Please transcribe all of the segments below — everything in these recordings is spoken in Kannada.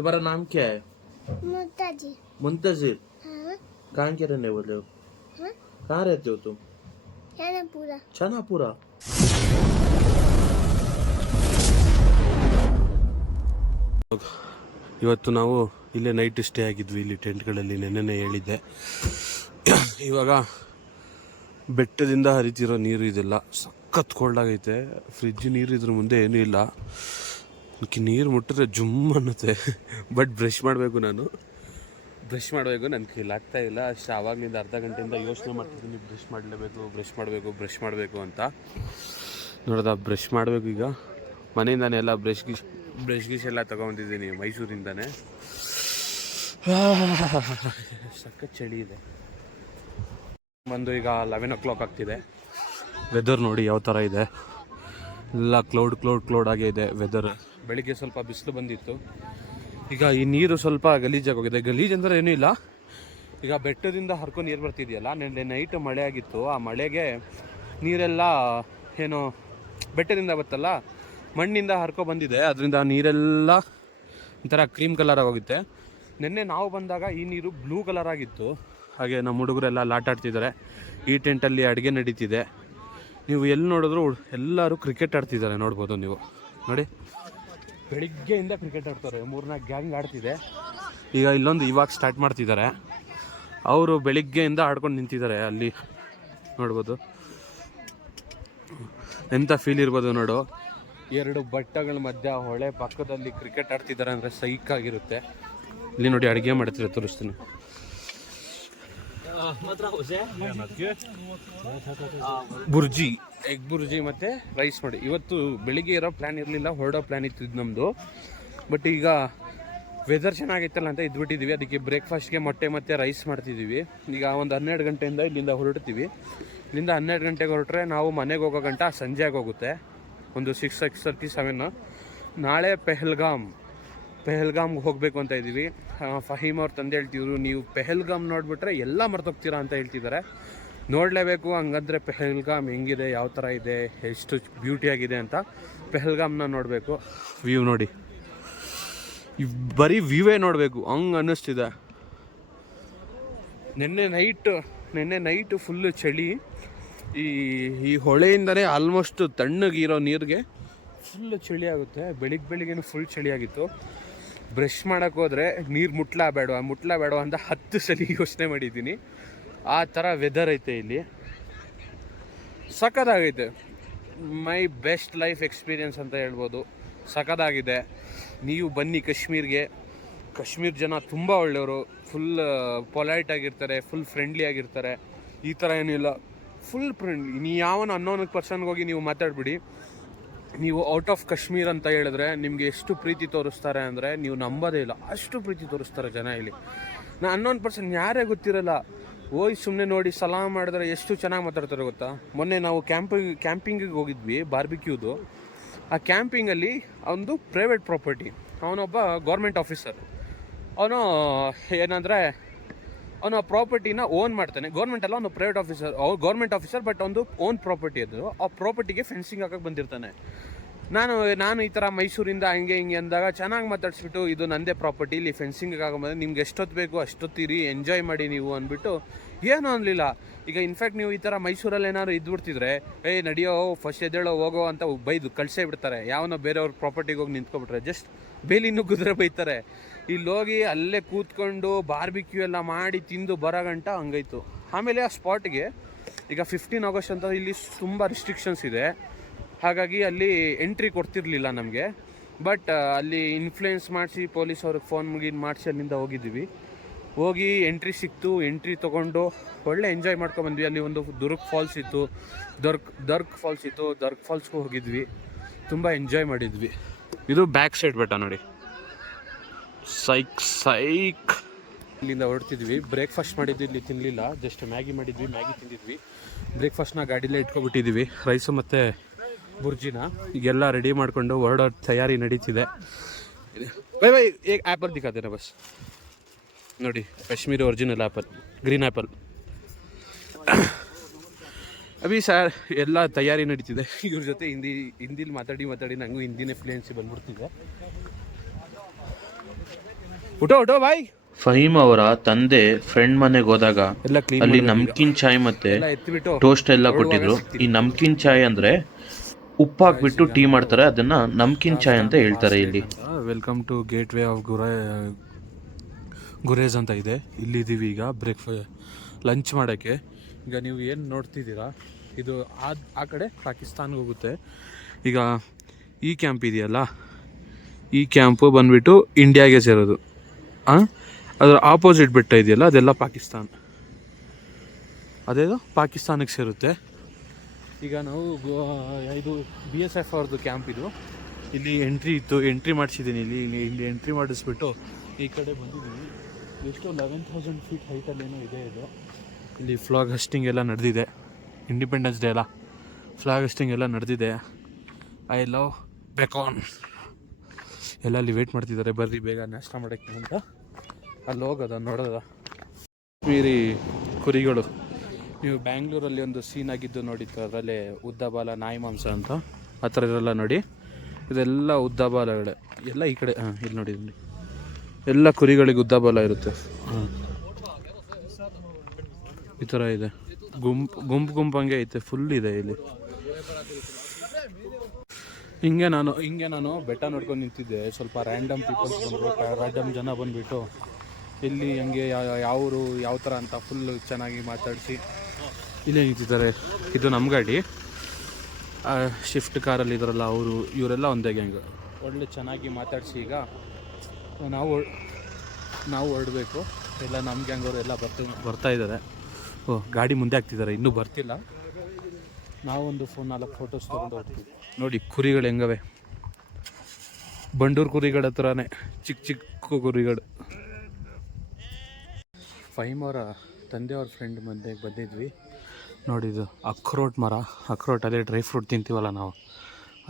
तुम्हारा नाम क्या है? मुंताजी। मुंतजिर। हाँ। कहाँ के रहने वाले हो? हाँ? कहाँ रहते हो तुम? छानापुरा। छानापुरा। ಇವತ್ತು ನಾವು ಇಲ್ಲೇ ನೈಟ್ ಸ್ಟೇ ಆಗಿದ್ವಿ ಇಲ್ಲಿ ಟೆಂಟ್ಗಳಲ್ಲಿ. ನೆನ್ನೆನೇ ಹೇಳಿದ್ದೆ. ಇವಾಗ ಬೆಟ್ಟದಿಂದ ಹರಿತಿರೋ ನೀರು ಇದೆಲ್ಲ ಸಖತ್ ಕೋಲ್ಡ್ ಆಗೈತೆ. ಫ್ರಿಜ್ ನೀರು ಇದ್ರ ಮುಂದೆ ಏನೂ ಇಲ್ಲ. ನೀರು ಮುಟ್ಟಿದ್ರೆ ಜುಮ್ ಅನ್ನುತ್ತೆ. ಬಟ್ ಬ್ರಷ್ ಮಾಡಬೇಕು, ನನ್ನ ಕೈಲಿ ಆಗ್ತಾ ಇಲ್ಲ ಅಷ್ಟು. ಆವಾಗಲಿಂದ ಅರ್ಧ ಗಂಟೆಯಿಂದ ಯೋಚನೆ ಮಾಡ್ತಿದ್ದೀನಿ ಬ್ರಷ್ ಮಾಡಬೇಕು ಅಂತ. ನೋಡ್ದ ಬ್ರಷ್ ಮಾಡಬೇಕು ಈಗ. ಮನೆಯಿಂದಾನೆ ಎಲ್ಲ ಬ್ರಷ್ ಗಿಶ್ ಎಲ್ಲ ತೊಗೊಂಡಿದ್ದೀನಿ ಮೈಸೂರಿಂದಾನೆ. ಸಖತ್ ಚಳಿ ಇದೆ. ಬಂದು ಈಗ 11 o'clock ಆಗ್ತಿದೆ. ವೆದರ್ ನೋಡಿ ಯಾವ ಥರ ಇದೆ. ಎಲ್ಲ ಕ್ಲೌಡ್ ಆಗೇ ಇದೆ ವೆದರ್. ಬೆಳಿಗ್ಗೆ ಸ್ವಲ್ಪ ಬಿಸಿಲು ಬಂದಿತ್ತು. ಈಗ ಈ ನೀರು ಸ್ವಲ್ಪ ಗಲೀಜಾಗೋಗಿದೆ. ಗಲೀಜು ಅಂದರೆ ಏನೂ ಇಲ್ಲ. ಈಗ ಬೆಟ್ಟದಿಂದ ಹರ್ಕೊಂಡು ನೀರು ಬರ್ತಿದೆಯಲ್ಲ, ನೆನ್ನೆ ನೈಟ್ ಮಳೆ ಆಗಿತ್ತು. ಆ ಮಳೆಗೆ ನೀರೆಲ್ಲ ಏನು ಬೆಟ್ಟದಿಂದ ಬರ್ತಲ್ಲ, ಮಣ್ಣಿಂದ ಹರ್ಕೊ ಬಂದಿದೆ. ಅದರಿಂದ ನೀರೆಲ್ಲ ಒಂಥರ ಕ್ರೀಮ್ ಕಲರ್ ಆಗೋಗುತ್ತೆ. ನಿನ್ನೆ ನಾವು ಬಂದಾಗ ಈ ನೀರು ಬ್ಲೂ ಕಲರ್ ಆಗಿತ್ತು. ಹಾಗೆ ನಮ್ಮ ಹುಡುಗರೆಲ್ಲ ಆಟ ಆಡ್ತಿದ್ದಾರೆ. ಈ ಟೆಂಟಲ್ಲಿ ಅಡುಗೆ ನಡೀತಿದೆ. ನೀವು ಎಲ್ಲಿ ನೋಡಿದ್ರು ಎಲ್ಲರೂ ಕ್ರಿಕೆಟ್ ಆಡ್ತಿದ್ದಾರೆ, ನೋಡ್ಬೋದು ನೀವು. ನೋಡಿ, ಬೆಳಿಗ್ಗೆಯಿಂದ ಕ್ರಿಕೆಟ್ ಆಡ್ತಾರೆ. 3-4 ಗ್ಯಾಂಗ್ ಆಡ್ತಿದೆ. ಈಗ ಇವಾಗ ಸ್ಟಾರ್ಟ್ ಮಾಡ್ತಿದ್ದಾರೆ. ಅವರು ಬೆಳಿಗ್ಗೆಯಿಂದ ಆಡ್ಕೊಂಡು ನಿಂತಿದ್ದಾರೆ. ಅಲ್ಲಿ ನೋಡ್ಬೋದು ಎಂಥ ಫೀಲ್ ಇರ್ಬೋದು ನೋಡು. 2 ಬೆಟ್ಟಗಳ ಮಧ್ಯ ಹೊಳೆ ಪಕ್ಕದಲ್ಲಿ ಕ್ರಿಕೆಟ್ ಆಡ್ತಿದ್ದಾರೆ ಅಂದರೆ ಸೈಕ್ ಆಗಿರುತ್ತೆ. ಇಲ್ಲಿ ನೋಡಿ ಅಡುಗೆ ಮಾಡ್ತಿರೋ ತೋರಿಸ್ತೀನಿ. ಎಗ್ ಬುರ್ಜಿ ಮತ್ತು ರೈಸ್ ಮಾಡಿ. ಇವತ್ತು ಬೆಳಿಗ್ಗೆ ಇರೋ ಪ್ಲ್ಯಾನ್ ಇರಲಿಲ್ಲ, ಹೊರಡೋ ಪ್ಲ್ಯಾನ್ ಇತ್ತು ನಮ್ಮದು. ಬಟ್ ಈಗ ವೆದರ್ ಚೆನ್ನಾಗಿತ್ತಲ್ಲ ಅಂತ ಇದ್ಬಿಟ್ಟಿದ್ದೀವಿ. ಅದಕ್ಕೆ ಬ್ರೇಕ್ಫಾಸ್ಟ್ಗೆ ಮೊಟ್ಟೆ ಮತ್ತು ರೈಸ್ ಮಾಡ್ತಿದ್ದೀವಿ. ಈಗ ಒಂದು 12 ಗಂಟೆಯಿಂದ ಇಲ್ಲಿಂದ ಹೊರಡ್ತೀವಿ. ಇಲ್ಲಿಂದ 12 ಗಂಟೆಗೆ ಹೊರಟ್ರೆ ನಾವು ಮನೆಗೆ ಹೋಗೋ ಗಂಟ ಸಂಜೆ ಆಗೋಗುತ್ತೆ. ಒಂದು 6:30-7. ನಾಳೆ ಪೆಹಲ್ಗಾಮ್ಗೆ ಹೋಗಬೇಕು ಅಂತ ಇದ್ದೀವಿ. ಫಹೀಮ್ ಅವ್ರ ತಂದೆ ಹೇಳ್ತಿದ್ರು, ನೀವು ಪೆಹಲ್ಗಾಮ್ ನೋಡಿಬಿಟ್ರೆ ಎಲ್ಲ ಮರ್ತೋಗ್ತೀರಾ ಅಂತ ಹೇಳ್ತಿದ್ದಾರೆ. ನೋಡಲೇಬೇಕು, ಹಂಗಂದರೆ ಪೆಹಲ್ಗಾಮ್ ಹೆಂಗಿದೆ, ಯಾವ ಥರ ಇದೆ, ಎಷ್ಟು ಬ್ಯೂಟಿಯಾಗಿದೆ ಅಂತ ಪೆಹಲ್ಗಾಮ್ನ ನೋಡಬೇಕು. ವ್ಯೂ ನೋಡಿ, ಬರೀ ವ್ಯೂವೇ ನೋಡಬೇಕು ಹಂಗೆ ಅನ್ನಿಸ್ತಿದೆ. ನಿನ್ನೆ ನೈಟು ಫುಲ್ಲು ಚಳಿ. ಈ ಹೊಳೆಯಿಂದನೇ ಆಲ್ಮೋಸ್ಟ್ ತಣ್ಣಗಿರೋ ನೀರಿಗೆ ಫುಲ್ಲು ಚಳಿ ಆಗುತ್ತೆ. ಬೆಳಿಗ್ಗೆನೂ ಫುಲ್ ಚಳಿಯಾಗಿತ್ತು. ಬ್ರಷ್ ಮಾಡೋಕ್ಕೆ ಹೋದರೆ ನೀರು ಮುಟ್ಲಾ ಬೇಡ ಅಂತ 10 ಸಲ ಯೋಚನೆ ಮಾಡಿದ್ದೀನಿ. ಆ ಥರ ವೆದರ್ ಐತೆ ಇಲ್ಲಿ. ಸಖತ್ತಾಗೈತೆ. ಮೈ ಬೆಸ್ಟ್ ಲೈಫ್ ಎಕ್ಸ್ಪೀರಿಯನ್ಸ್ ಅಂತ ಹೇಳ್ಬೋದು. ಸಖತ್ತಾಗಿದೆ. ನೀವು ಬನ್ನಿ ಕಾಶ್ಮೀರ್ ಜನ ತುಂಬ ಒಳ್ಳೆಯವರು. ಫುಲ್ ಪೊಲೈಟ್ ಆಗಿರ್ತಾರೆ, ಫುಲ್ ಫ್ರೆಂಡ್ಲಿ ಆಗಿರ್ತಾರೆ. ಈ ಥರ ಏನಿಲ್ಲ, ಫುಲ್ ಫ್ರೆಂಡ್ಲಿ. ನೀವು ಯಾವನ ಅನ್ನೋನ್ ಪರ್ಸನ್ಗೆ ಹೋಗಿ ನೀವು ಮಾತಾಡ್ಬಿಡಿ, ನೀವು ಔಟ್ ಆಫ್ ಕಾಶ್ಮೀರ್ ಅಂತ ಹೇಳಿದ್ರೆ ನಿಮಗೆ ಎಷ್ಟು ಪ್ರೀತಿ ತೋರಿಸ್ತಾರೆ ಅಂದರೆ ನೀವು ನಂಬೋದೇ ಇಲ್ಲ. ಅಷ್ಟು ಪ್ರೀತಿ ತೋರಿಸ್ತಾರೆ ಜನ ಇಲ್ಲಿ. ಅನ್ನೋನ್ ಪರ್ಸನ್ ಯಾರೇ ಗೊತ್ತಿರಲ್ಲ, ಹೋಗಿ ಸುಮ್ಮನೆ ನೋಡಿ ಸಲಾಮ್ ಮಾಡಿದ್ರೆ ಎಷ್ಟು ಚೆನ್ನಾಗಿ ಮಾತಾಡ್ತಾರೆ ಗೊತ್ತಾ. ಮೊನ್ನೆ ನಾವು ಕ್ಯಾಂಪಿಂಗಿಗೆ ಹೋಗಿದ್ವಿ, ಬಾರ್ಬಿಕ್ಯೂದು. ಆ ಕ್ಯಾಂಪಿಂಗಲ್ಲಿ ಅವನದು ಪ್ರೈವೇಟ್ ಪ್ರಾಪರ್ಟಿ. ಅವನೊಬ್ಬ ಗೌರ್ಮೆಂಟ್ ಆಫೀಸರ್. ಅವನು ಏನಂದರೆ ಅವನು ಆ ಪ್ರಾಪರ್ಟಿನ ಓನ್ ಮಾಡ್ತಾನೆ. ಗೌರ್ಮೆಂಟ್ ಅಲ್ಲ, ಅವನು private officer. Government officer, but ಒಂದು ಓನ್ ಪ್ರಾಪರ್ಟಿ ಅದು. ಆ ಪ್ರಾಪರ್ಟಿಗೆ ಫೆನ್ಸಿಂಗ್ ಹಾಕಕ್ಕೆ ಬಂದಿರ್ತಾನೆ. ನಾನು ಈ ಥರ ಮೈಸೂರಿಂದ ಹಂಗೆ ಹಿಂಗೆ ಅಂದಾಗ ಚೆನ್ನಾಗಿ ಮಾತಾಡಿಸ್ಬಿಟ್ಟು, ಇದು ನಂದೇ ಪ್ರಾಪರ್ಟಿ, ಇಲ್ಲಿ ಫೆನ್ಸಿಂಗ್ ಹಾಕೊಂಬಂದ್ರೆ ನಿಮ್ಗೆ ಎಷ್ಟೊತ್ತು ಬೇಕು ಅಷ್ಟೊತ್ತಿರಿ, ಎಂಜಾಯ್ ಮಾಡಿ ನೀವು ಅಂದ್ಬಿಟ್ಟು ಏನೂ ಅನ್ನಲಿಲ್ಲ. ಈಗ ಇನ್ಫ್ಯಾಕ್ಟ್ ನೀವು ಈ ಥರ ಮೈಸೂರಲ್ಲಿ ಏನಾದ್ರು ಇದ್ಬಿಡ್ತಿದ್ರೆ, ನಡಿಯೋ ಫಸ್ಟ್ ಎದ್ದೇಳೋ ಹೋಗೋ ಅಂತ ಬೈದು ಕಳಿಸೇ ಬಿಡ್ತಾರೆ. ಯಾವನೋ ಬೇರೆಯವ್ರ ಪ್ರಾಪರ್ಟಿಗೆ ಹೋಗಿ ನಿಂತ್ಕೊಬಿಟ್ರೆ ಜಸ್ಟ್ ಬೇಲಿ ನುಗ್ಗಿದ್ರೆ ಬೈತಾರೆ. ಇಲ್ಲಿ ಹೋಗಿ ಅಲ್ಲೇ ಕೂತ್ಕೊಂಡು ಬಾರ್ಬಿಕ್ಯೂ ಎಲ್ಲ ಮಾಡಿ ತಿಂದು ಬರೋ ಗಂಟ ಹಂಗಾಯ್ತು. ಆಮೇಲೆ ಆ ಸ್ಪಾಟ್ಗೆ ಈಗ 15 ಆಗಸ್ಟ್ ಅಂತ ಇಲ್ಲಿ ತುಂಬ ರಿಸ್ಟ್ರಿಕ್ಷನ್ಸ್ ಇದೆ. ಹಾಗಾಗಿ ಅಲ್ಲಿ ಎಂಟ್ರಿ ಕೊಡ್ತಿರ್ಲಿಲ್ಲ ನಮಗೆ. ಬಟ್ ಅಲ್ಲಿ ಇನ್ಫ್ಲೂಯೆನ್ಸ್ ಮಾಡಿಸಿ ಪೊಲೀಸವ್ರಿಗೆ ಫೋನ್ ಮಾಡಿಸಿ ಅಲ್ಲಿಂದ ಹೋಗಿ ಎಂಟ್ರಿ ಸಿಕ್ತು. ಎಂಟ್ರಿ ತೊಗೊಂಡು ಒಳ್ಳೆ ಎಂಜಾಯ್ ಮಾಡ್ಕೊಂಡ್ಬಂದ್ವಿ. ಅಲ್ಲಿ ಒಂದು ದುರ್ಗ್ ಫಾಲ್ಸ್ ಇತ್ತು, ದರ್ಗ್ ಫಾಲ್ಸ್ಗೂ ಹೋಗಿದ್ವಿ. ತುಂಬ ಎಂಜಾಯ್ ಮಾಡಿದ್ವಿ. ಇದು ಬ್ಯಾಕ್ ಸೈಡ್ ಬೆಟ್ಟ ನೋಡಿ, ಸೈಕ್. ಇಲ್ಲಿಂದ ಹೊರಡ್ತಿದ್ವಿ. ಬ್ರೇಕ್ಫಾಸ್ಟ್ ಮಾಡಿದ್ವಿ, ಇಲ್ಲಿ ತಿನ್ನಲಿಲ್ಲ. ಜಸ್ಟ್ ಮ್ಯಾಗಿ ತಿಂದಿದ್ವಿ. ಬ್ರೇಕ್ಫಾಸ್ಟ್ನ ಗಾಡಿಲೇ ಇಟ್ಕೊಬಿಟ್ಟಿದ್ವಿ. ರೈಸು ಮತ್ತು ಬುರ್ಜಿನ ಈಗೆಲ್ಲ ರೆಡಿ ಮಾಡಿಕೊಂಡು ಹೊರಡೋ ತಯಾರಿ ನಡೀತಿದೆ. ಬೈ ಏಕ್ ಆ್ಯಪಲ್ ದಿಕ್ಕಾತೇನೆ ಬಸ್ ನೋಡಿ, Kashmiri original apple, green apple. Sir ಎಲ್ಲ ತಯಾರಿ ನಡೀತಿದೆ. ಇವ್ರ ಜೊತೆ ಹಿಂದಿಲಿ ಮಾತಾಡಿ ನನಗೂ ಹಿಂದಿನೇ ಫ್ಲೂಯೆನ್ಸಿ ಬಂದ್ಬಿಡ್ತಿದೆ. ಉಟೋ ಬಾಯ್. ಫಹೀಮ್ ಅವರ ತಂದೆ ಫ್ರೆಂಡ್ ಮನೆಗೆ ಹೋದಾಗ ಎಲ್ಲ ಕ್ಲೀನ್ ಅಲ್ಲಿ ನಮ್ಕಿನ್ ಚಾಯ್ ಮತ್ತೆ ಎಲ್ಲ ಎತ್ತಿಬಿಟ್ಟು ಟೋಸ್ಟ್ ಎಲ್ಲ ಕೊಟ್ಟಿದ್ರು. ಈ ನಮ್ಕಿನ್ ಚಾಯ್ ಅಂದ್ರೆ ಉಪ್ಪು ಹಾಕ್ಬಿಟ್ಟು ಟೀ ಮಾಡ್ತಾರೆ, ಅದನ್ನ ನಮ್ಕಿನ್ ಚಾಯ್ ಅಂತ ಹೇಳ್ತಾರೆ ಇಲ್ಲಿ. Welcome to gateway of Gurez ಅಂತ ಇದೆ. ಇಲ್ಲಿದ್ದೀವಿ ಈಗ ಲಂಚ್ ಮಾಡೋಕ್ಕೆ. ಈಗ ನೀವು ಏನು ನೋಡ್ತಿದ್ದೀರಾ ಇದು ಆ ಕಡೆ ಪಾಕಿಸ್ತಾನ್ಗೆ ಹೋಗುತ್ತೆ. ಈಗ ಈ ಕ್ಯಾಂಪ್ ಇದೆಯಲ್ಲ, ಈ ಕ್ಯಾಂಪು ಬಂದುಬಿಟ್ಟು ಇಂಡಿಯಾಗೆ ಸೇರೋದು. ಅದರ ಆಪೋಸಿಟ್ ಬೆಟ್ಟ ಇದೆಯಲ್ಲ ಅದೆಲ್ಲ ಪಾಕಿಸ್ತಾನ್, ಅದೇದು ಪಾಕಿಸ್ತಾನಕ್ಕೆ ಸೇರುತ್ತೆ. ಈಗ ನಾವು ಇದು BSF ಅವ್ರದ್ದು ಕ್ಯಾಂಪ್ ಇದು. ಇಲ್ಲಿ ಎಂಟ್ರಿ ಇತ್ತು, ಎಂಟ್ರಿ ಮಾಡಿಸಿದ್ದೀನಿ. ಇಲ್ಲಿ ಎಂಟ್ರಿ ಮಾಡಿಸ್ಬಿಟ್ಟು ಈ ಕಡೆ ಬಂದಿದ್ದೀನಿ. ಎಷ್ಟು 11,000 ಫೀಟ್ ಹೈಟಲ್ಲೇನೋ ಇದೆ ಇದು. ಇಲ್ಲಿ ಫ್ಲಾಗ್ ಹಸ್ಟಿಂಗ್ ಎಲ್ಲ ನಡೆದಿದೆ, ಇಂಡಿಪೆಂಡೆನ್ಸ್ ಡೇ ಎಲ್ಲ ಫ್ಲಾಗ್ ಹಸ್ಟಿಂಗ್ ಎಲ್ಲ ನಡೆದಿದೆ. ಐ ಲವ್ ಬೆಕಾನ್ ಎಲ್ಲ ಅಲ್ಲಿ ವೇಟ್ ಮಾಡ್ತಿದ್ದಾರೆ, ಬರ್ರಿ ಬೇಗ ನಾಷ್ಟ ಮಾಡೋಕ್ಕೆ ಅಂತ. ಅಲ್ಲಿ ಹೋಗೋದ ನೋಡೋದ ಮೀರಿ ಕುರಿಗಳು. ನೀವು ಬ್ಯಾಂಗ್ಳೂರಲ್ಲಿ ಒಂದು ಸೀನ್ ಆಗಿದ್ದು ನೋಡಿತ್ತು, ಅದರಲ್ಲೇ ಉದ್ದ ಬಾಲ ನಾಯಿ ಮಾಂಸ ಅಂತ, ಆ ಥರ ಇರಲ್ಲ ನೋಡಿ. ಇದೆಲ್ಲ ಉದ್ದ ಬಾಲಗಳೇ ಎಲ್ಲ ಈ ಕಡೆ. ಇಲ್ಲಿ ನೋಡಿ, ಎಲ್ಲ ಕುರಿಗಳಿಗೆ ಉದ್ದ ಬಾಲ ಇರುತ್ತೆ. ಈ ಥರ ಇದೆ, ಗುಂಪಂಗೆ ಐತೆ, ಫುಲ್ ಇದೆ ಇಲ್ಲಿ. ಹಿಂಗೆ ನಾನು ಬೆಟ್ಟ ನೋಡ್ಕೊಂಡು ನಿಂತಿದ್ದೆ. ಸ್ವಲ್ಪ ರ್ಯಾಂಡಮ್ ಪೀಪಲ್ಸ್ ಬಂದರು, ರ್ಯಾಂಡಮ್ ಜನ ಬಂದುಬಿಟ್ಟು ಇಲ್ಲಿ ಹಂಗೆ ಯಾವರು ಯಾವ ಥರ ಅಂತ ಫುಲ್ ಚೆನ್ನಾಗಿ ಮಾತಾಡಿಸಿ ಇಲ್ಲೇ ನಿಂತಿದ್ದಾರೆ. ಇದು ನಮ್ಮ ಗಾಡಿ, ಶಿಫ್ಟ್ ಕಾರಲ್ಲಿ ಇದ್ದಾರಲ್ಲ ಇವರೆಲ್ಲ ಒಂದೇ ಗ್ಯಾಂಗ್. ಒಳ್ಳೆ ಚೆನ್ನಾಗಿ ಮಾತಾಡಿಸಿ ಈಗ ನಾವು ಹೊರಡಬೇಕು. ಎಲ್ಲ ನಮ್ಮ ಗ್ಯಾಂಗ್ ಅವರು ಎಲ್ಲ ಬರ್ತಾ ಇದ್ದಾರೆ. ಗಾಡಿ ಮುಂದೆ ಆಗ್ತಿದ್ದಾರೆ, ಇನ್ನೂ ಬರ್ತಿಲ್ಲ. ನಾವೊಂದು 4 ಫೋಟೋಸ್ ತೊಗೊಂಡು ಹೋಗ್ತೀವಿ. ನೋಡಿ ಕುರಿಗಳು ಹೆಂಗವೆ, ಬಂಡೂರು ಕುರಿಗಳ ಹತ್ರನೇ ಚಿಕ್ಕ ಕುರಿಗಳು. ಫಹೀಮ್ ಅವರ ತಂದೆಯವ್ರ ಫ್ರೆಂಡ್ ಮನೆಗೆ ಬಂದಿದ್ವಿ. ನೋಡಿದ್ದು ಅಕ್ರೋಟ್ ಮರ, ಅಕ್ರೋಟ್ ಅದೇ ಡ್ರೈ ಫ್ರೂಟ್ ತಿಂತೀವಲ್ಲ ನಾವು,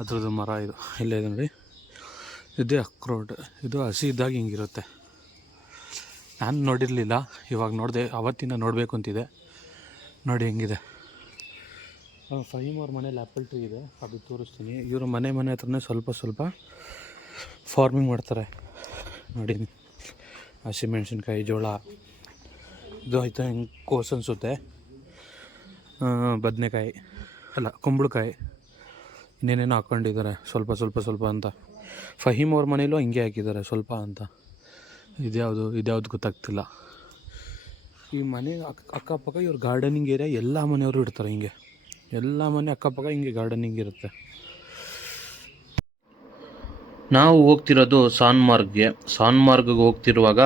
ಅದ್ರದ್ದು ಮರ ಇದು. ಇಲ್ಲೇ ಇದೆ ನೋಡಿ, ಇದೇ ಅಕ್ರೋಟ್. ಇದು ಹಸಿ ಇದ್ದಾಗ ಹಿಂಗಿರುತ್ತೆ. ನಾನು ನೋಡಿರಲಿಲ್ಲ, ಇವಾಗ ನೋಡಿದೆ. ಅವತ್ತಿಂದ ನೋಡಬೇಕು ಅಂತಿದೆ. ನೋಡಿ ಹೆಂಗಿದೆ. ಫಹೀಮ್ ಅವ್ರ ಮನೇಲಿ ಆ್ಯಪಲ್ ಟ್ರೀ ಇದೆ, ಅದು ತೋರಿಸ್ತೀನಿ. ಇವರು ಮನೆ ಹತ್ರನೇ ಸ್ವಲ್ಪ ಫಾರ್ಮಿಂಗ್ ಮಾಡ್ತಾರೆ ನೋಡಿ. ಹಸಿಮೆಣ್ಸಿನ್ಕಾಯಿ, ಜೋಳ, ಇದು ಆಯ್ತು ಹೆಂಗೆ ಕೋಸು ಅನಿಸುತ್ತೆ, ಬದನೆಕಾಯಿ ಅಲ್ಲ ಕುಂಬಳಕಾಯಿ, ಇನ್ನೇನೇನೋ ಹಾಕ್ಕೊಂಡಿದ್ದಾರೆ ಸ್ವಲ್ಪ ಅಂತ. ಫಹೀಮ್ ಅವ್ರ ಮನೇಲೂ ಹಿಂಗೆ ಹಾಕಿದ್ದಾರೆ ಸ್ವಲ್ಪ ಅಂತ. ಇದ್ಯಾವುದು ಗೊತ್ತಾಗ್ತಿಲ್ಲ. ಈ ಮನೆ ಅಕ್ಕಪಕ್ಕ ಇವ್ರ ಗಾರ್ಡನಿಂಗ್ ಏರಿಯಾ, ಎಲ್ಲ ಮನೆಯವರು ಇಡ್ತಾರೆ ಹಿಂಗೆ. ಎಲ್ಲ ಮನೆ ಅಕ್ಕಪಕ್ಕ ಹಿಂಗೆ ಗಾರ್ಡನಿಂಗ್ ಇರುತ್ತೆ. ನಾವು ಹೋಗ್ತಿರೋದು ಸಾನ್ಮಾರ್ಗ್ಗೆ ಹೋಗ್ತಿರುವಾಗ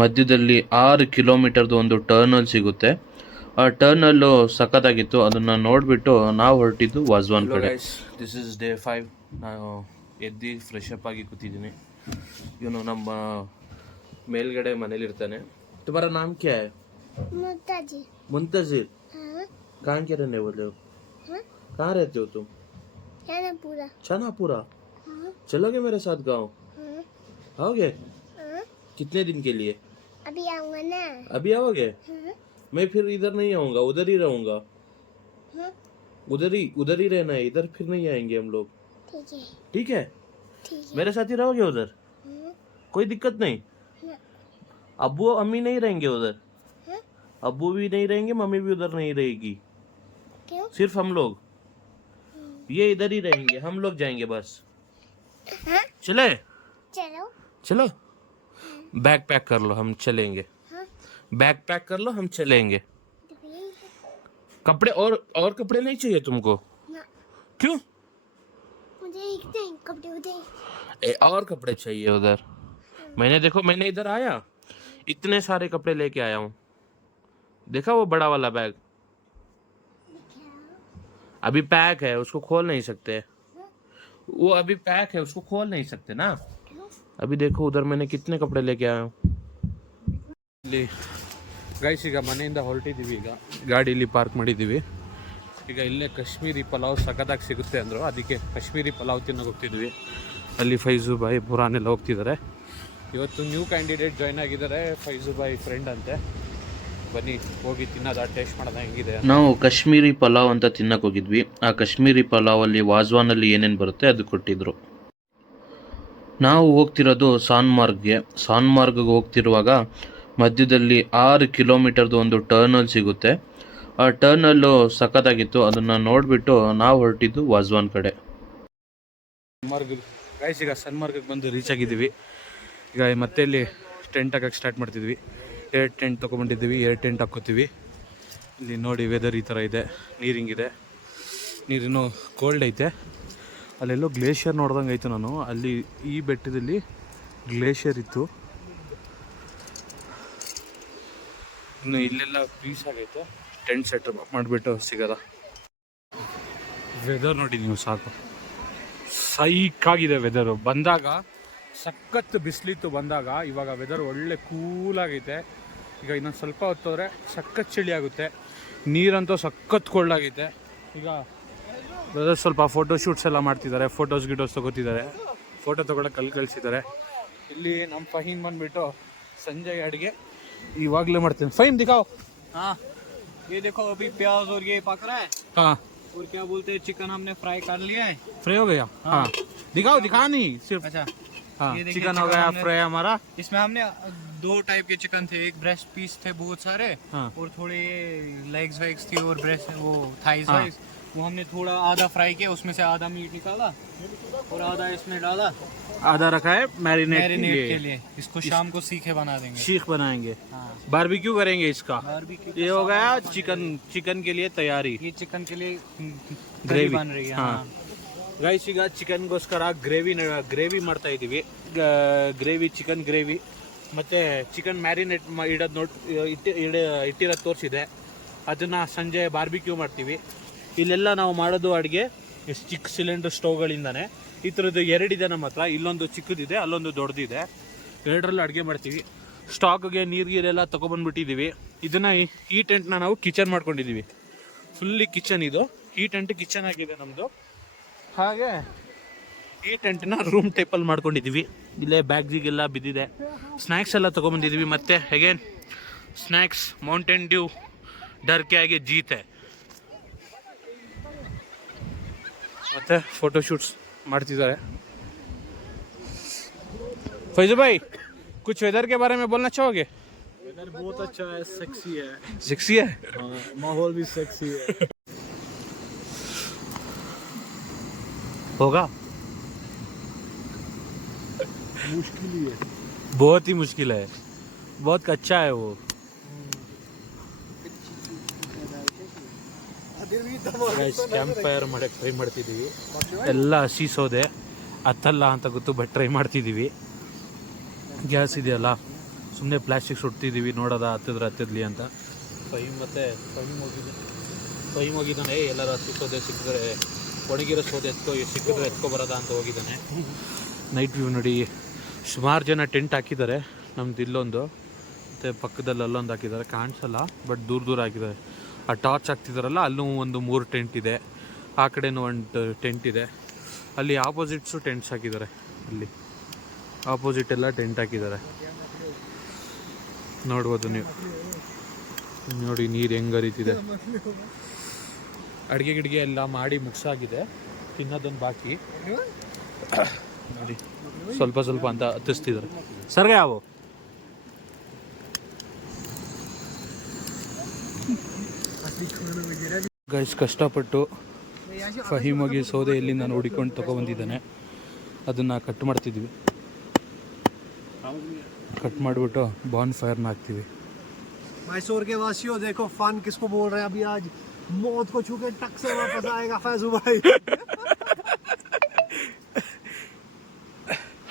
ಮಧ್ಯದಲ್ಲಿ 6 ಕಿಲೋಮೀಟರ್ದು ಒಂದು ಟರ್ನಲ್ ಸಿಗುತ್ತೆ. ಆ ಟರ್ನಲ್ಲು ಸಖತ್ತಾಗಿತ್ತು. ಅದನ್ನು ನೋಡಿಬಿಟ್ಟು ನಾವು ಹೊರಟಿದ್ದು ವಾಜ್ವಾನ್ ಕಡೆ. This is day 5. ನಾನು ಎದ್ದು ಫ್ರೆಶ್ ಅಪ್ ಆಗಿ ಕೂತಿದ್ದೀನಿ. ಇವನು ನಮ್ಮ ಮೇಲ್ಗಡೆ ಮನೇಲಿರ್ತಾನೆ. तुम्हारा नाम क्या है? मुंतजिर. कहाँ के रहने वाले हो? कहाँ रहते हो तुम? चनापुरा. चलोगे मेरे साथ गाँव? आओगे? कितने दिन के लिए? अभी आऊंगा ना. अभी आओगे? मैं फिर इधर नहीं आऊंगा, उधर ही रहूंगा. उधर ही रहना है, इधर फिर नहीं आएंगे हम लोग. ठीक है. मेरे साथ ही रहोगे उधर? कोई दिक्कत नहीं. अब्बू अम्मी नहीं रहेंगे उधर? अब्बू भी नहीं रहेंगे, मम्मी भी उधर नहीं रहेगी. क्यों? सिर्फ हम लोग. ये इधर ही रहेंगे, हम लोग जाएंगे बस. चलो. बैग पैक कर लो, हम चलेंगे. बैग पैक कर लो, हम चलेंगे. कपड़े और कपड़े नहीं चाहिए तुमको? क्यों? मुझे इतने कपड़े उधर. और कपड़े चाहिए उधर. मैंने इधर आया, इतने सारे कपड़े लेके आया हूँ. देखा वो बड़ा वाला बैग? अभी पैक है, उसको खोल नहीं सकते. वो अभी पैक है, उसको खोल नहीं सकते ना. अभी देखो उधर मैंने कितने कपड़े लेके आया हूँ. ಗೈಸ್ ಈಗ ಮನೆಯಿಂದ ಹೊರಟಿದ್ದೀವಿ. ಈಗ ಗಾಡಿ ಇಲ್ಲಿ ಪಾರ್ಕ್ ಮಾಡಿದ್ದೀವಿ. ಈಗ ಇಲ್ಲೇ ಕಾಶ್ಮೀರಿ ಪಲಾವ್ ಸಖತ್ತಾಗಿ ಸಿಗುತ್ತೆ ಅಂದರು, ಅದಕ್ಕೆ ಕಾಶ್ಮೀರಿ ಪಲಾವ್ ತಿನ್ನೋಕೆ ಹೋಗ್ತಿದ್ವಿ. ಅಲ್ಲಿ ಫೈಜು ಬಾಯ್ ಬುರಾನೆಲ್ಲ ಹೋಗ್ತಿದ್ದಾರೆ. ಇವತ್ತು ನ್ಯೂ ಕ್ಯಾಂಡಿಡೇಟ್ ಜಾಯ್ನ್ ಆಗಿದ್ದಾರೆ, ಫೈಜು ಬಾಯ್ ಫ್ರೆಂಡ್ ಅಂತೆ. ಬನ್ನಿ ಹೋಗಿ ತಿನ್ನೋದ, ಟೇಸ್ಟ್ ಮಾಡೋದ ಹೆಂಗಿದೆ. ನಾವು ಕಾಶ್ಮೀರಿ ಪಲಾವ್ ಅಂತ ತಿನ್ನಕ್ಕೆ ಹೋಗಿದ್ವಿ. ಆ ಕಾಶ್ಮೀರಿ ಪಲಾವಲ್ಲಿ ವಾಜ್ವಾನಲ್ಲಿ ಏನೇನು ಬರುತ್ತೆ ಅದು ಕೊಟ್ಟಿದ್ರು. ನಾವು ಹೋಗ್ತಿರೋದು ಸಾನ್ಮಾರ್ಗ್ಗೆ ಹೋಗ್ತಿರುವಾಗ ಮಧ್ಯದಲ್ಲಿ 6 ಕಿಲೋಮೀಟರ್ದು ಒಂದು ಟರ್ನಲ್ ಸಿಗುತ್ತೆ. ಆ ಟರ್ನಲ್ಲು ಸಖತ್ತಾಗಿತ್ತು. ಅದನ್ನು ನೋಡಿಬಿಟ್ಟು ನಾವು ಹೊರಟಿದ್ದು ವಾಜ್ವಾನ್ ಕಡೆ. ಗೈಸ್ ಈಗ ಸನ್ಮಾರ್ಗಕ್ಕೆ ಬಂದು ರೀಚ್ ಆಗಿದ್ದೀವಿ. ಈಗ ಮತ್ತೆ ಇಲ್ಲಿ ಟೆಂಟ್ ಹಾಕಕ್ಕೆ ಸ್ಟಾರ್ಟ್ ಮಾಡ್ತಿದ್ವಿ. 2 ಟೆಂಟ್ ತೊಗೊಂಬಂದಿದ್ದೀವಿ, 2 ಟೆಂಟ್ ಹಾಕ್ಕೋತೀವಿ. ಇಲ್ಲಿ ನೋಡಿ ವೆದರ್ ಈ ಥರ ಇದೆ, ನೀರಿಂಗಿದೆ, ನೀರಿನ್ನೂ ಕೋಲ್ಡ್ ಐತೆ. ಅಲ್ಲೆಲ್ಲೋ ಗ್ಲೇಷಿಯರ್ ನೋಡ್ದಂಗೆ ಆಯಿತು ನಾನು. ಅಲ್ಲಿ ಈ ಬೆಟ್ಟದಲ್ಲಿ ಗ್ಲೇಷಿಯರ್ ಇತ್ತು. ಇನ್ನು ಇಲ್ಲೆಲ್ಲ ಪೀಸ್ ಆಗೈತೆ. ಟೆಂಟ್ ಸೆಟ್ ಮಾಡಿಬಿಟ್ಟು ಸಿಗೋದ. ವೆದರ್ ನೋಡಿ ನೀವು ಸಾಕು, ಸೈಕಾಗಿದೆ ವೆದರು. ಬಂದಾಗ ಸಖತ್ ಬಿಸಿಲಿತ್ತು ಬಂದಾಗ, ಇವಾಗ ವೆದರ್ ಒಳ್ಳೆ ಕೂಲಾಗೈತೆ. ಈಗ ಇನ್ನೊಂದು ಸ್ವಲ್ಪ ಹೊತ್ತೋದ್ರೆ ಸಖತ್ ಚಳಿ ಆಗುತ್ತೆ. ನೀರಂತೂ ಸಖತ್ ಕೋಲ್ಡ್ ಆಗೈತೆ. ಈಗ ವೆದರ್ ಸ್ವಲ್ಪ ಫೋಟೋ ಶೂಟ್ಸ್ ಎಲ್ಲ ಮಾಡ್ತಿದ್ದಾರೆ, ಫೋಟೋಸ್ ತೊಗೋತಿದ್ದಾರೆ, ಫೋಟೋ ತೊಗೊಳಕ್ಕೆ ಅಲ್ಲಿ ಕಳಿಸಿದ್ದಾರೆ. ಇಲ್ಲಿ ನಮ್ಮ ಫಹೀಮ್ ಬಂದುಬಿಟ್ಟು ಸಂಜೆ ಅಡುಗೆ ಇವಾಗಲೇ ಮಾಡ್ತೀನಿ. ಫಹೀಮ್ ದಿಖಾओ. हाँ ये देखो अभी प्याज और ये पक रहा है हाँ और क्या बोलते हैं चिकन हमने फ्राई कर लिया है. फ्राई हो गया. हाँ दिखा नहीं सिर्फ. अच्छा हाँ ये देखिए चिकन हो गया फ्राई हमारा. इसमें हमने 2 टाइप के चिकन थे. एक ब्रेस्ट पीस थे बहुत सारे हाँ और थोड़े लेग्स वेग्स थी और ब्रेस्ट वो थाइस हाँ. वाइस वो हमने थोड़ा आधा फ्राई किया, उसमें से आधा मीट निकाला और आधा इसमें डाला आधा रखा है मैरिनेट के लिए. इसको शाम को सीखे बना देंगे. शीख बनाएंगे, हाँ बारबेक्यू करेंगे इसका. बारबेक्यू ये हो गया चिकन के लिए तैयारी. ये चिकन के लिए Gravy. ग्रेवी बन रही है. हाँ. हाँ ಗೈಸ್ ಈಗ ಚಿಕನ್ಗೋಸ್ಕರ ಗ್ರೇವಿ ಮಾಡ್ತಾ ಇದ್ದೀವಿ. ಗ್ರೇವಿ, ಚಿಕನ್ ಗ್ರೇವಿ ಮತ್ತು ಚಿಕನ್ ಮ್ಯಾರಿನೇಟ್ ಇಡೋದು ಇಟ್ಟಿರೋದು ತೋರಿಸಿದೆ. ಅದನ್ನು ಸಂಜೆ ಬಾರ್ಬಿಕ್ಯೂ ಮಾಡ್ತೀವಿ. ಇಲ್ಲೆಲ್ಲ ನಾವು ಮಾಡೋದು ಅಡುಗೆ ಚಿಕ್ಕ ಸಿಲಿಂಡರ್ ಸ್ಟವ್ಗಳಿಂದಾನೆ. ಈ ಥರದ್ದು 2 ಇದೆ ನಮ್ಮ ಹತ್ರ. ಇಲ್ಲೊಂದು ಚಿಕ್ಕದಿದೆ, ಅಲ್ಲೊಂದು ದೊಡ್ಡದಿದೆ. 2ರಲ್ಲೂ ಅಡುಗೆ ಮಾಡ್ತೀವಿ. ಸ್ಟಾಕ್ಗೆ ನೀರೆಲ್ಲ ತೊಗೊಬಂದ್ಬಿಟ್ಟಿದ್ದೀವಿ. ಇದನ್ನು ಈ ಟೆಂಟ್ನ ನಾವು ಕಿಚನ್ ಮಾಡ್ಕೊಂಡಿದ್ದೀವಿ. ಫುಲ್ಲಿ ಕಿಚನ್ ಇದು. ಈ ಟೆಂಟ್ ಕಿಚನ್ ಆಗಿದೆ ನಮ್ಮದು. ಹಾಗೆ ಈ ಟೆಂಟ್ನ ರೂಮ್ ಟೈಪಲ್ಲಿ ಮಾಡ್ಕೊಂಡಿದ್ದೀವಿ. ಇಲ್ಲೇ ಬ್ಯಾಗ್ಸಿಗೆಲ್ಲ ಬಿದ್ದಿದೆ. ಸ್ನ್ಯಾಕ್ಸ್ ಎಲ್ಲ ತೊಗೊಂಬಂದಿದ್ದೀವಿ. ಮತ್ತು ಅಗೇನ್ ಸ್ನ್ಯಾಕ್ಸ್ ಮೌಂಟೇನ್ ಡ್ಯೂ ಡರ್ಕೆ ಆಗಿ ಜೀತೆ. ಮತ್ತು ಫೋಟೋ ಶೂಟ್ಸ್ ಮಾಡ್ತಿದ್ದಾರೆ. फैजू भाई कुछ वेदर के बारे में बोलना चाहोगे? वेदर बहुत अच्छा है, सेक्सी है. सेक्सी है, माहौल भी सेक्सी है. होगा मुश्किल ही है, बहुत ही मुश्किल है. बहुत अच्छा है वो. ಕ್ಯಾಂಪ್ ಫೈರ್ ಮಾಡಕ್ಕೆ ಟ್ರೈ ಮಾಡ್ತಿದ್ದೀವಿ. ಎಲ್ಲ ಹಸಿ ಸೌದೆ ಹತ್ತಲ್ಲ ಅಂತ ಗೊತ್ತು, ಬಟ್ ಟ್ರೈ ಮಾಡ್ತಿದ್ದೀವಿ. ಗ್ಯಾಸ್ ಇದೆಯಲ್ಲ, ಸುಮ್ಮನೆ ಪ್ಲಾಸ್ಟಿಕ್ ಸುಡ್ತಿದ್ದೀವಿ, ನೋಡೋದ ಹತ್ತಿದ್ಲಿ ಅಂತ. ಫಹೀಮ್ ಹೋಗಿದ್ದಾನೆ. ಎಲ್ಲರೂ ಹಸಿ ಸೌದೆ ಸಿಕ್ಕಿದ್ರೆ, ಒಣಗಿರೋ ಸೌದೆ ಸಿಕ್ಕಿದ್ರೆ ಎತ್ಕೊಬರೋದ ಅಂತ ಹೋಗಿದ್ದಾನೆ. ನೈಟ್ ವ್ಯೂ ನೋಡಿ. ಸುಮಾರು ಜನ ಟೆಂಟ್ ಹಾಕಿದ್ದಾರೆ. ನಮ್ದು ಇಲ್ಲೊಂದು ಮತ್ತು ಪಕ್ಕದಲ್ಲಿ ಅಲ್ಲೊಂದು ಹಾಕಿದ್ದಾರೆ, ಕಾಣಿಸಲ್ಲ ಬಟ್ ದೂರ ಹಾಕಿದ್ದಾರೆ. ಆ ಟಾರ್ಚ್ ಹಾಕ್ತಿದ್ದಾರಲ್ಲ, ಅಲ್ಲೂ ಒಂದು 3 ಟೆಂಟ್ ಇದೆ. ಆ ಕಡೆನೂ ಒಂದು ಟೆಂಟ್ ಇದೆ. ಅಲ್ಲಿ ಆಪೋಸಿಟ್ಸು ಟೆಂಟ್ಸ್ ಹಾಕಿದ್ದಾರೆ. ಅಲ್ಲಿ ಆಪೋಸಿಟ್ ಎಲ್ಲ ಟೆಂಟ್ ಹಾಕಿದ್ದಾರೆ, ನೋಡ್ಬೋದು ನೀವು. ನೋಡಿ ನೀರು ಹೆಂಗೆ ಹರಿತಿದೆ. ಅಡುಗೆ ಗಿಡಿಗೆ ಎಲ್ಲ ಮಾಡಿ ಮುಗಿಸಾಗಿದೆ, ತಿನ್ನೋದೊಂದು ಬಾಕಿ. ನೋಡಿ ಸ್ವಲ್ಪ ಅಂತ ಹತ್ತಿಸ್ತಿದ್ದಾರೆ. ಸರ್ಗೆ ಯಾವ ಗೈಸ್ ಕಷ್ಟಪಟ್ಟು ಫಹೀಮ್ ಹೋಗಿ ಸೌದೆ ಎಲ್ಲಿಂದ ನೋಡಿಕೊಂಡು ತೊಗೊಬಂದಿದ್ದಾನೆ. ಅದನ್ನು ಕಟ್ ಮಾಡ್ತಿದ್ವಿ. ಕಟ್ ಮಾಡಿಬಿಟ್ಟು ಬಾನ್ ಫೈರ್ನ ಹಾಕ್ತೀವಿ. मैसूर के वासियों देखो फन किसको बोल रहे हैं. अभी आज मौत को छू के टक से वापस आएगा फैजू भाई.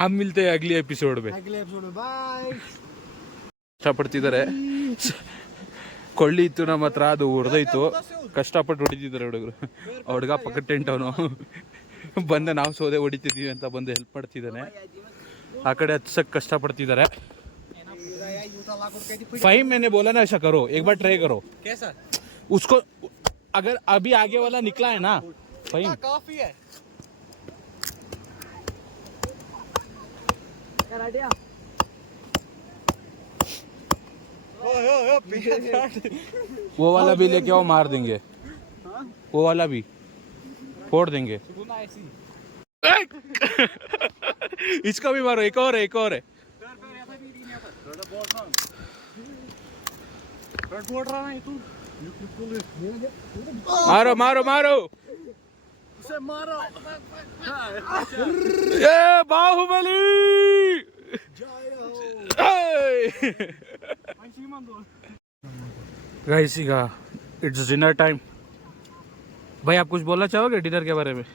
हम मिलते हैं अगले एपिसोड में. बाय. ಕಷ್ಟಪಡ್ತಿದ್ದಾರೆ. ಕೊಳ್ಳಿ ಇತ್ತು ನಮ್ಮ ಹತ್ರ, ಅದು ಹೊಡೆದೋಯ್ತು. ಕಷ್ಟಪಟ್ಟು ಹೊಡಿತಿದ್ದಾರೆ ಹುಡುಗರು. ಹುಡುಗ ಪಕ್ಕ ಟೆಂಟ್ ಅವನು ಬಂದು ನಾವು ಸೌದೆ ಹೊಡಿತಿದ್ದೀವಿ ಅಂತ ಬಂದು ಹೆಲ್ಪ್ ಮಾಡ್ತಿದ್ದಾನೆ. ಆ ಕಡೆ ಹತ್ಸಕ್ಕೆ ಕಷ್ಟಪಡ್ತಿದ್ದಾರೆ. फहीम मैंने बोला ना ऐसा करो, एक बार ट्राई करो. कैसा उसको अगर अभी आगे वाला निकला है ना फहीम, काफी है. वो वाला भी लेके आओ, मार देंगे. वो वाला भी फोड़ देंगे. इसका भी मारो, एक और है, एक और है। मारो मारो मारो, उसे मारो। ये बाहुबली। गाइस ಈಗ इट्स डिनर टाइम। भाई आप कुछ बोलना चाहोगे डिनर के बारे में?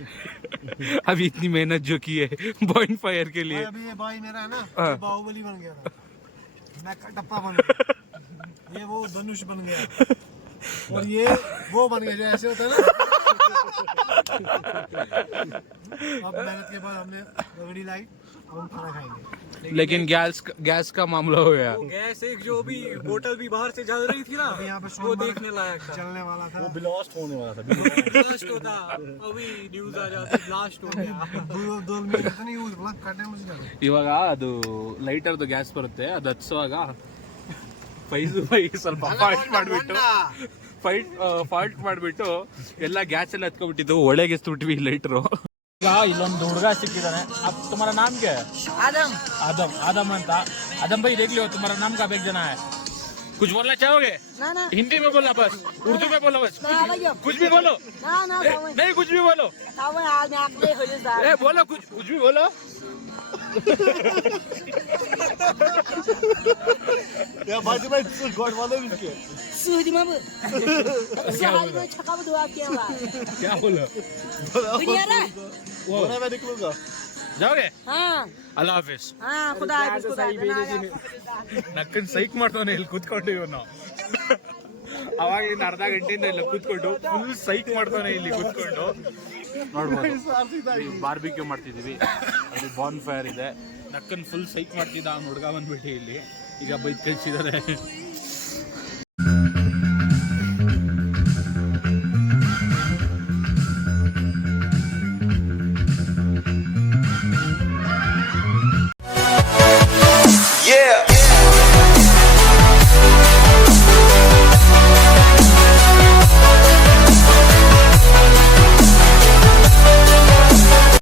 अभी इतनी मेहनत जो की है बॉइन फायर के लिए। अभी ये भाई मेरा है ना, हाँ। ये बाहुबली बन गया था, मैं कटप्पा बन गया, ये वो धनुष बन गया, और ये वो बन गया जो ऐसे होता है ना। अब मेहनत के बाद हमने रगड़ी लाई, अब हम खाना खाएंगे। लेकिन गैस का मामला हो गया। गैस एक जो भी बोतल भी बाहर से जल रही थी ना, अभी यहाँ पे वो देखने लायक था। चलने वाला था, ब्लास्ट होता, अभी न्यूज आ जाती ब्लास्ट हो गया। नहीं यूज कटे मुझे जाने। ಇವಾಗ ಅದು ಲೈಟರ್ದು ಗ್ಯಾಸ್ ಬರುತ್ತೆ, ಅದು ಹಚ್ಚುವಾಗ ಸ್ವಲ್ಪ ಫಾಲ್ಟ್ ಮಾಡಿಬಿಟ್ಟು ಎಲ್ಲ ಗ್ಯಾಸ್ ಎಲ್ಲ ಹತ್ಕೊಬಿಟ್ಟಿದ್ದು, ಒಳಗೆ ಎಸ್ಬಿಟ್ವಿ ಲೈಟ್ರು। ಈಗ ಇಲ್ಲೊಂದು ಹುಡುಗ ಸಿಕ್ಕಿದ್ದಾನೆ। अब तुम्हारा नाम क्या है? आदम ಅಂತ। आदम भाई देख लो, तुम्हारा नाम का एक जना है, कुछ बोलना चाहोगे? हिंदी में बोलना, बस उर्दू में बोलो, बस कुछ भी बोलो। नहीं कुछ भी बोलो, बोलो कुछ भी बोलो। या बाजू में गॉड वाले भी इसके क्या बोलो? बोला मैं निकलूंगा। जाओगे? ಅಲ್ಲಾ ಹಾಫೀಸ್। ನಕ್ಕನ್ ಸೈಕ್ ಮಾಡ್ತಾನೆ ಇಲ್ಲಿ ಕೂತ್ಕೊಂಡು ಇವನು, ಅವಾಗ ಇನ್ನು ಅರ್ಧ ಗಂಟೆಯಿಂದ ಇಲ್ಲ ಕೂತ್ಕೊಂಡು ಫುಲ್ ಸೈಕ್ ಮಾಡ್ತಾನೆ ಇಲ್ಲಿ ಕೂತ್ಕೊಂಡು। ನೋಡ್ಬೋದು ಬಾರ್ಬಿಕ್ಯೂ ಮಾಡ್ತಿದೀವಿ, ಅಲ್ಲಿ ಬಾನ್ ಫೈರ್ ಇದೆ, ನಕ್ಕನ್ ಫುಲ್ ಸೈಕ್ ಮಾಡ್ತಿದ್ದ ಅವ್ನು ಹುಡುಗ ಬಂದ್ಬಿಟ್ಟು ಇಲ್ಲಿ ಈಗ ಬೈಕ್ ಕಳ್ಸಿದ್ದಾರೆ।